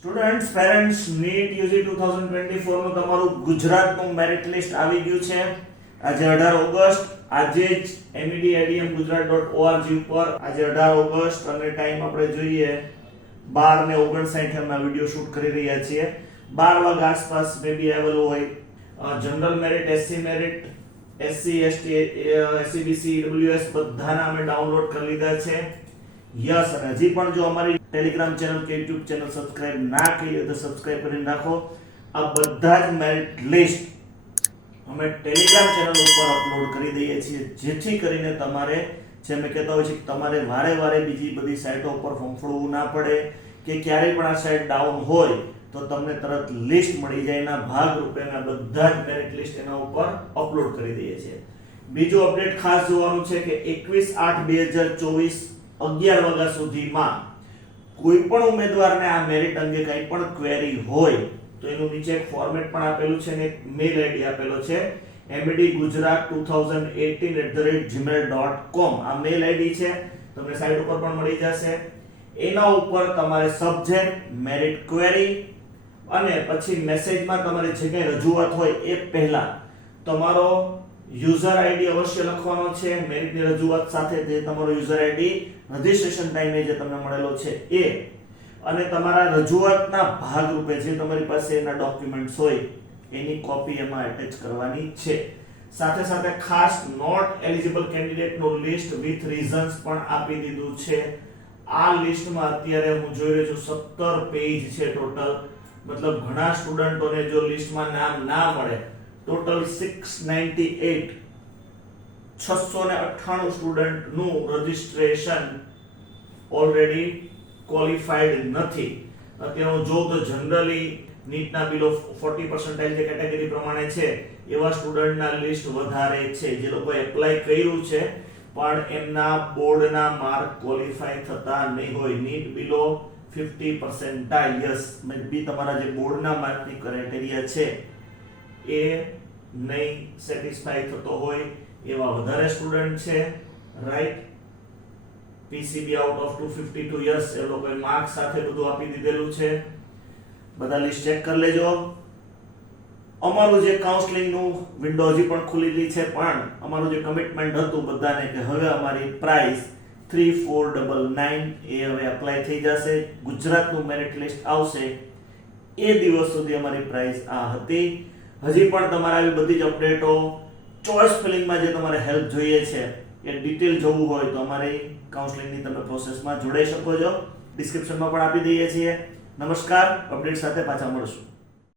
Students parents NEET UG 2024 નું તમારું ગુજરાતનું મેરિટ લિસ્ટ આવી ગયું છે. આજે 18 ઓગસ્ટ આજે જ medadmgujarat.org ઉપર આજે 18 ઓગસ્ટ અને ટાઈમ આપણે જોઈએ 12:59 અમે વિડિયો શૂટ કરી રહ્યા છીએ. 12 વાગ્યા આસપાસ મેબી આવેલું હોય. General merit, SC merit, SC ST, SCBC, EWS બધાના અમે ડાઉનલોડ કરી લીધા છે. યસ, અને હજી પણ જો અમારી ટેલિગ્રામ ચેનલ કે યુટ્યુબ ચેનલ સબસ્ક્રાઇબ ના કરી હોય તો સબસ્ક્રાઇબ કરીને રાખો. આ બધા જ મેરિટ લિસ્ટ અમે ટેલિગ્રામ ચેનલ ઉપર અપલોડ કરી દઈએ છીએ, જેથી કરીને તમારે જે મેં કહેતા હોય છે કે તમારે વારે બીજી બધી સાઇટો ઉપર ફંફોડવું ના પડે કે ક્યારેય પણ આ સાઇટ ડાઉન હોય તો તમને તરત લિસ્ટ મળી જાય. એના ભાગરૂપે અમે બધા જ મેરિટ લિસ્ટ એના ઉપર અપલોડ કરી દઈએ છીએ. બીજું અપડેટ ખાસ જોવાનું છે કે 21/8/2024 11 વાગ્યા સુધીમાં કોઈ પણ ઉમેદવારને આ મેરિટ અંગે કંઈ પણ ક્વેરી હોય તો એનું નીચે એક ફોર્મેટ પણ આપેલું છે અને એક મેલ આઈડી આપેલો છે medgujarat2018@gmail.com. આ મેલ આઈડી છે, તમને સાઇટ ઉપર પણ મળી જશે. એના ઉપર તમારે સબ્જેક્ટ, મેરિટ ક્વેરી અને પછી મેસેજમાં તમારી જે કંઈ રજૂઆત હોય એ પહેલા તમારો યુઝર આઈડી અવશ્ય લખવાનો છે. મેરિટની રજૂઆત સાથે જે તમારો યુઝર આઈડી રજિસ્ટ્રેશન ટાઈમે જે તમને મળેલો છે એ, અને તમારા રજૂઆતના ભાગરૂપે જે તમારી પાસે એના ડોક્યુમેન્ટ્સ હોય એની કોપી એમાં એટેચ કરવાની છે. સાથે સાથે ખાસ નોટ એલિજિબલ કેન્ડિડેટનું લિસ્ટ વિથ રીઝન્સ પણ આપી દીધું છે. આ લિસ્ટમાં અત્યારે હું જોઈ રહ્યો છું 17 પેજ છે ટોટલ. મતલબ ઘણા સ્ટુડન્ટોને જો લિસ્ટમાં નામ ના મળે, ટોટલ 698 સ્ટુડન્ટનું રજિસ્ટ્રેશન ઓલરેડી ક્વોલિફાઈડ નથી. અત્યારે હું જોઉં તો જનરલી નીટના બિલો 40% જે કેટેગરી પ્રમાણે છે એવા સ્ટુડન્ટના લિસ્ટ વધારે છે, જે લોકો એપ્લાય કર્યું છે પણ એમના બોર્ડના માર્ક ક્વોલિફાઈ થતા નહીં હોય. નીટ બિલો 50%, યસ, મે બી તમારા જે બોર્ડના માર્કની ક્રાઇટેરિયા છે એ નહીં સેટિસ્ફાઈ થતો હોય એવા વધારે સ્ટુડન્ટ છે, right. PCB out of 252, yes, એ લોકોએ માર્ક સાથે બધું આપી દીધેલું છે. બધા લિસ્ટ ચેક કરી લેજો. અમારું જે કાઉન્સેલિંગનું વિન્ડો હજી પણ ખુલેલી છે, પણ અમારું જે કમિટમેન્ટ હતું બધાને કે હવે અમારી પ્રાઇસ 3499 એ હવે એપ્લાય થઈ જશે. ગુજરાતનું મેરિટ લિસ્ટ આવશે એ દિવસ સુધી અમારી પ્રાઇસ આ હતી. હજી પણ તમારે આવી બધી જ અપડેટો, ચોઇસ ફિલિંગમાં જે તમારે હેલ્પ જોઈએ છે એ ડિટેલ જોવું હોય તો અમારી કાઉન્સેલિંગની તમે પ્રોસેસમાં જોડાઈ શકો છો. ડિસ્ક્રિપ્શનમાં પણ આપી દઈએ છીએ. નમસ્કાર, અપડેટ સાથે પાછા મળશું.